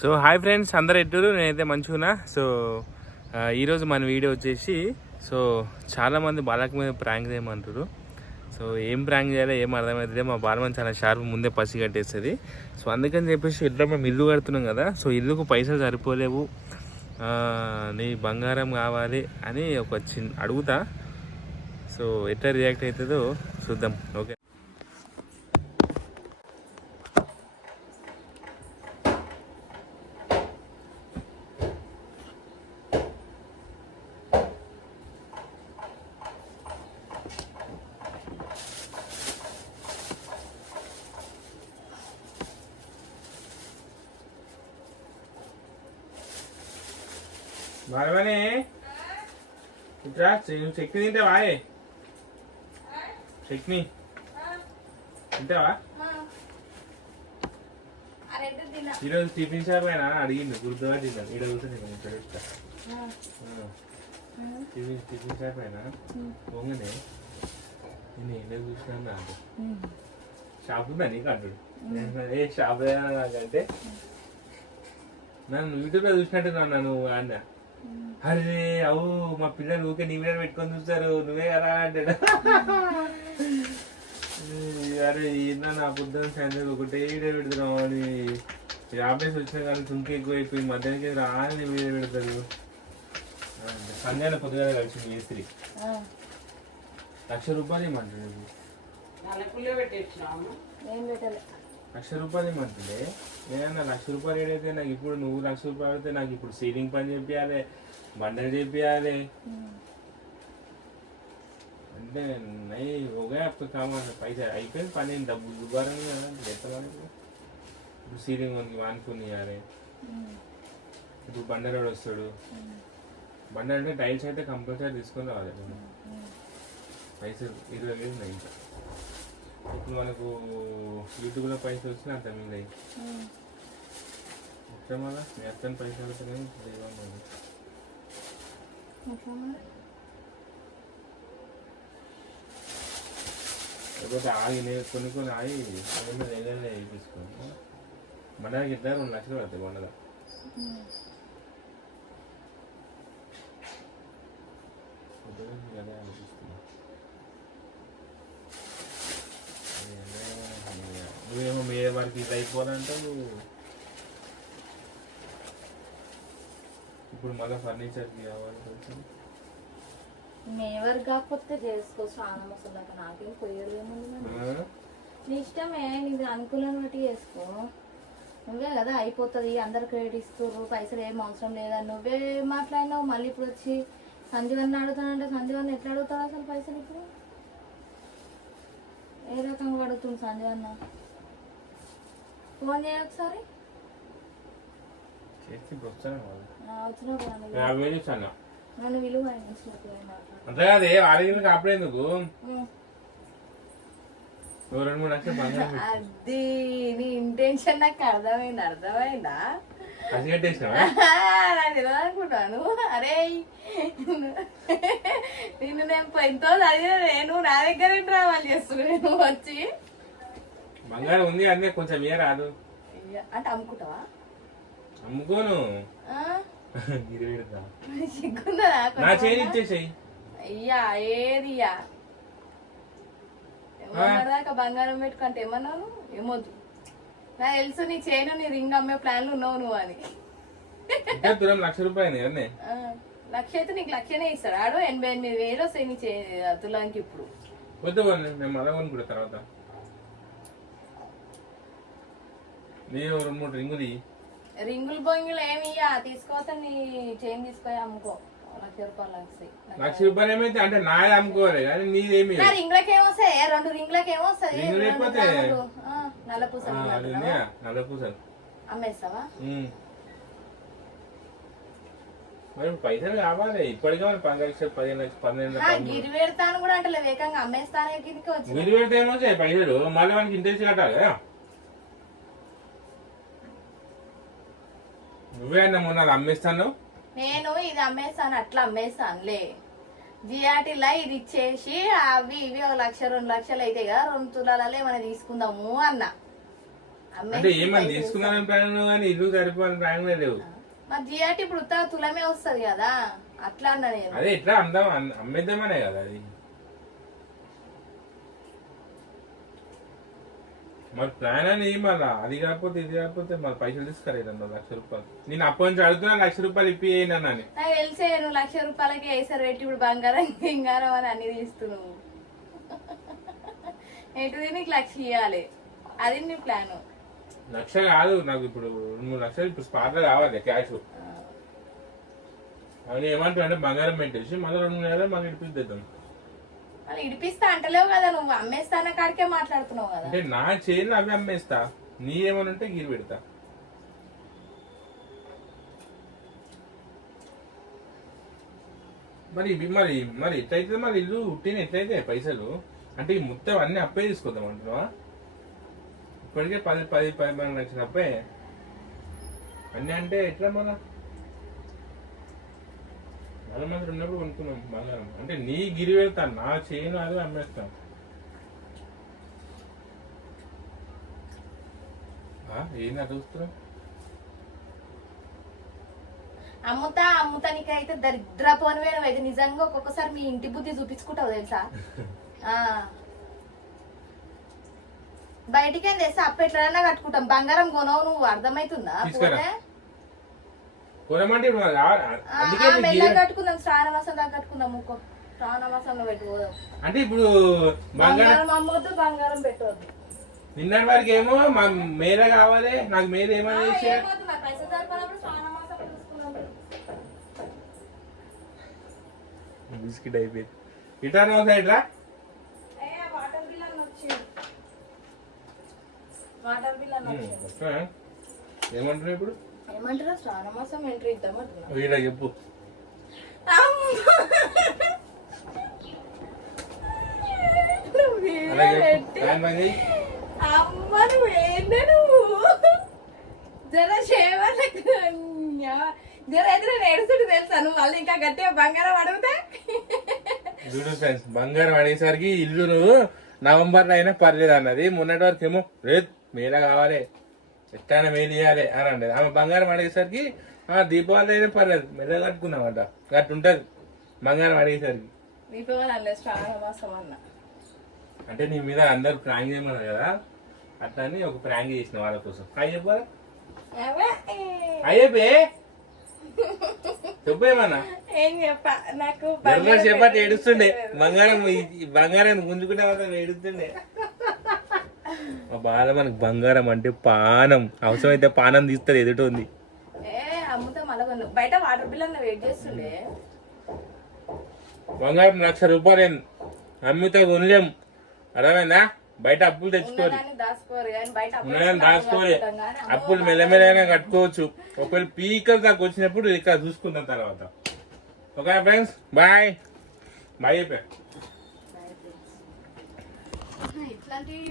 So hi friends, అందరు ఎట్టురు, నేనైతే మంచిగున్నా. So ఈరోజు మన వీడియో వచ్చేసి, సో చాలామంది బాలక మీద ప్రాంక్ చేయమంటారు. సో ఏం ప్రాంక్ చేయాలో ఏం అర్థమవుతుంది. మా బాలమని చాలా షార్ప్ ముందే పసి కట్టేస్తుంది. సో అందుకని చెప్పేసి ఇట్లా మేము ఇల్లు కడుతున్నాం కదా. సో ఇల్లుకు పైసలు సరిపోలేవు, నీ బంగారం కావాలి అని ఒక అడుగుతా. సో ఎట్లా రియాక్ట్ అవుతుందో చూద్దాం. ఓకే, బాలమని ఇట్లా చట్నీ తింటావా? చట్నీ తింటావా? ఈరోజు టిఫిన్ షాప్ అయినా అడిగింది, గుర్తుగా తిన్నాను. ఈడ కూర్చొని టిఫిన్ షాప్ అయినా పోగానే నేను ఏంటో చూసినాను. నాకు షాప్ ఉందా నీకు అంటాడు. ఏ షాప్ నాకంటే నన్ను యూట్యూబ్లో చూసినట్టున్నా నువ్వు అన్న. అరే అవు మా పిల్లలు ఊకే నీ మీద పెట్టుకొని చూస్తారు, నువ్వే కదా అంటాడు. అరే ఏందా నా పొద్దున సాయంత్రం ఒకటే వీడియో పెడుతున్నావు అని. ఆఫీస్ వచ్చినా కానీ చుంకి ఎక్కువ అయిపోయి మధ్యాహ్నానికి రాని నీ మీద పెడతారు. సంధ్యాన పొద్దుగా కలిసింది మేస్త్రి, 1,00,000 రూపాయలు ఇమ్మంటాడు. 1,00,000 రూపాయలు ఇమ్మంటుండే. ఏదన్నా 1,00,000 రూపాయలు ఏదైతే నాకు ఇప్పుడు నువ్వు 1,00,000 రూపాయలు అయితే నాకు ఇప్పుడు సీలింగ్ పని చేపియాలి, బండలు చేపియాలి అంటే నై ఒకే అప్పుడు కావాలి. పైసా అయిపోయింది పని, డబ్బులు దుబారం కదా ఎత్తగా. ఇప్పుడు సీలింగ్ మనకి వానుకొని ఇవ్వాలి. ఇప్పుడు బండరోడు వస్తాడు. బండ అంటే టైల్స్ అయితే కంపల్సరీ తీసుకొని రావాలి. పైసలు 20,000 ఉన్నాయి. ఇంకా ఇప్పుడు మనకు యూట్యూబ్లో పైసలు వచ్చినా అంత మీద ఎట్లా మళ్ళా మీ అత్తని పైసలు అవుతాయి. లేకపోతే ఆగి కొన్ని ఆగి తీసుకోండి. బండకి ఇద్దరు 2,00,000 పడతాయి. బండగా కదా అనిపిస్తుంది. నువ్వేమో మీరే వారికి ఇది అయిపోవాలంటావు. ఇప్పుడు మళ్ళీ ఫర్నిచర్కి కావాలి కొంచెం. ఎవరు కాకపోతే చేసుకో. స్నానం వస్తుంది నాకేం పోయేది ఏముంది. నీ ఇష్టమే, నీకు అనుకూలం బట్టి చేసుకో. నువ్వే కదా అయిపోతుంది, అందరు క్రెడిట్ ఇస్తారు, పైసలు ఏం అవసరం లేదా. నువ్వే మాట్లాడినావు. మళ్ళీ ఇప్పుడు వచ్చి సంజీవన్ అడుగుతానంటే సంజీవన్ ఎట్లా అడుగుతాడు అసలు పైసలు? ఇప్పుడు ఏ రకంగా అడుగుతుంది సంజీవన్న? ఫోన్ చేయ ఒకసారి. నన్ను విలువ అంతే కాదే వారికి అప్పుడేందుకు అది నీ ఇంటెన్షన్ నాకు అర్థమైందా? అనుకుంటాను. అరే నిన్ను నేను ఎంతో చదివిన నేను నా దగ్గర రావాలి చేస్తున్నాను. నువ్వు వచ్చి బంగారం ఉంది అన్నీ కొంచెం ఏ రాదు అంటే అమ్ముకుంటావా? అమ్ముకోను, సిగ్గుందా? ఇచ్చేసాయి. అయ్యా ఏదియా దాకా బంగారం పెట్టుకుంటే ఏమన్నాను? ఏమొద్దు, నాకు తెలుసు నీ చైను నీ రింగ్ అమ్మే ప్లాన్లు ఉన్నావు నువ్వు అని. 1,00,000 రూపాయలు 1,00,000 అయితే నీకు 1,00,000 ఇస్తాడు. ఆడు 88,000 వస్తాయి నీ తులానికి. ఇప్పుడు వద్దు, మేము మళ్ళా కొనుక్కుంటా తర్వాత. నేను 2-3 రింగులు బొంగులు ఏమి తీసుకోవద్దా? నీ చైన్ తీసుకొని అమ్ముకో. 1,00,000 రూపాయలు వస్తాయి. 1,00,000 రూపాయలు ఏమైతే అంటే నాది అమ్ముకోవాలి కానీ నీదేమి. రింగులకి ఏమొస్తాయి? 2 రింగులకి ఏమొస్తాయి? నల్ల పూసలు అమ్మేస్తావా? మరి పైసలు కావాలి ఇప్పటికే. 10,00,000 15,00,000 గిరి పెడతాను కూడా అంటే వేగంగా అమ్మేస్తానే. గిరికి వచ్చి గిరి పెడితే ఏమొచ్చాయి పైసలు? మళ్ళీ మనకి ఇంట్రెస్ట్ కట్టాలి కదా. నువ్వే అన్న మొన్న అమ్మేస్తాను. నేను ఇది అమ్మేస్తాను, అట్లా అమ్మేస్తానులే. జిఆర్టీలా ఇది ఇచ్చేసి అవి ఇవి 1,00,000 2 లక్షలు అయితే కదా 2 తులాలలో ఏమైనా తీసుకుందాము అన్న. అంటే ఏమని తీసుకున్నారని ప్లాన్ కానీ ఇల్లు సరిపోని ప్లాన్ లేవు. మా జియాటి ఇప్పుడు తులమే వస్తుంది కదా అట్లా అన్నా నేను. అదే ఎట్లా అమ్మేద్దామనే కదా అది. మరి ప్లాన్ అని మళ్ళా అది కాకపోతే ఇది కాకపోతే మరి పైసలు తీసుకురా 2 లక్ష రూపాయలు. నేను అప్పటి నుంచి అడుగుతున్నా 1 లక్ష రూపాయలు ఇప్పియను అన్నాను. నాకు తెలిసే నువ్వు 1 లక్ష రూపాయలకి వేసారు పెట్టి ఇప్పుడు బంగారం గింగారం అని అన్ని తీస్తున్నావు. ఎటు నీకు 1 లక్ష ఇవ్వాలి అది నీ ప్లాన్. 1 లక్ష కాదు నాకు ఇప్పుడు 2-3 లక్షలు ఇప్పుడు స్పాట్ లో కావాలి క్యాష్. అది ఏమంటావు అంటే బంగారం పెట్టేసి మళ్ళీ 2-3 నెలలు మాకు ఇడిపిద్దాం. వాళ్ళు ఇడిపిస్తా అంటలేవు కదా నువ్వు అమ్మేస్తాన కాడికే మాట్లాడుతున్నావు కదా. అంటే నా చైన్ అవి అమ్మేస్తా నీ ఏమని ఉంటే గిరి పెడతా. మరి ఇవి మరి మరి ఎట్లయితే మరి ఇల్లు ఉట్టిన ఎట్లయితే పైసలు అంటే ఈ మొత్తం అన్ని అప్పే తీసుకొద్దాం అంటున్నావా? ఇప్పటికే 10-12 లక్షలు అప్పే అన్ని అంటే ఎట్లా మన మంది ఉన్నప్పుడు కొనుక్కున్నాం బంగారం. అంటే నీ గిరి వెళ్తాను నా చేయను అది అమ్మేస్తాం. ఏంది అటు చూస్తున్నావు? అమ్ముతా నీకైతే దరిద్రపోనివే నువ్వైతే నిజంగా ఒక్కొక్కసారి మీ ఇంటి బుద్ధి చూపించుకుంటావు తెలుసా. బయటికేం తెస్తే అప్పు ఎట్లైనా కట్టుకుంటాం బంగారం కొనవు నువ్వు అర్థమవుతుందా? కట్టుకుందాం శ్రావణమాసం దాకా కట్టుకుందాం ముక్కో శ్రావణమాసంలో పెట్టుకోదాం. అంటే ఇప్పుడు బంగారం అమ్మొద్దు బంగారం పెట్టవద్దు. నిన్నటి వరకు ఏమో మేర కావాలి నాకు మేర ఏమైనా పైసలు సరిపోయినప్పుడు శ్రావణమాసం చూసుకున్నాం. బిస్కెట్ అయిపోయింది రిటర్న్ సైడ్ రా. వాటర్ బిల్ అని వచ్చింది. వాటర్ బిల్ అని వచ్చింది. ఏమంటున్నావు ఇప్పుడు? ఏమంటారా శ్రావణమాసం ఎంట్రీ ఇద్దామంటున్నా. వీళ్ళ చెప్పు. అమ్మ నువ్వు ఏందే నువ్వు జర చేయాలి జర అయితే నేను ఏడుస్తుంటే తెలుసా నువ్వు వాళ్ళు ఇంకా గట్టిగా బంగారం అడిగితే. బంగారం అడిగేసరికి ఇల్లు నువ్వు నవంబర్ లో అయినా పర్లేదు అన్నది. మొన్నటి వరకు ఏమో రేపు మేళ కావాలి ఎట్లయినా మేలు చేయాలి అని అంటది. ఆమె బంగారం అడిగేసరికి దీపావళి అయినా పర్లేదు మెల్ల కట్టుకున్నామంట. గట్టు ఉంటది బంగారం అడిగేసరికి. దీపావళి అన్న శ్రావణమాసం అన్న అంటే నీ మీద అందరు ప్రాంక్ చేయమన్నారు కదా అట్లా అని ఒక ప్రాంక్ చేసిన వాళ్ళ కోసం. అయ్యప్పా అయ్యప్పే చెప్పేమన్నా ఏం చెప్ప నాకు చెప్పటి ఏడుస్తుండే బంగారం గుంజుకుంటే మాత్రం ఏడుస్తుండే. మా బాధ మనకు బంగారం అంటే పానం అవసరమైతే పానం తీస్తుంది ఎదుటి అమ్ముతా మళ్ళా బయట వాటర్ బిల్ అన్న వెయిట్ చేస్తుండే. బంగారం 1 లక్ష రూపాయలు అమ్మితే కొనలేం అర్థమైందా? బయట అప్పులు తెచ్చుకోరు దాచుకోవాలి. అప్పులు మెల్లమెల్లగా కట్టుకోవచ్చు. ఒకవేళ పీకలు దాకా వచ్చినప్పుడు ఇక్కడ చూసుకుందాం తర్వాత. ఓకే ఫ్రెండ్స్ బాయ్ బాయ్ చెప్పా. ఇట్లాంటివి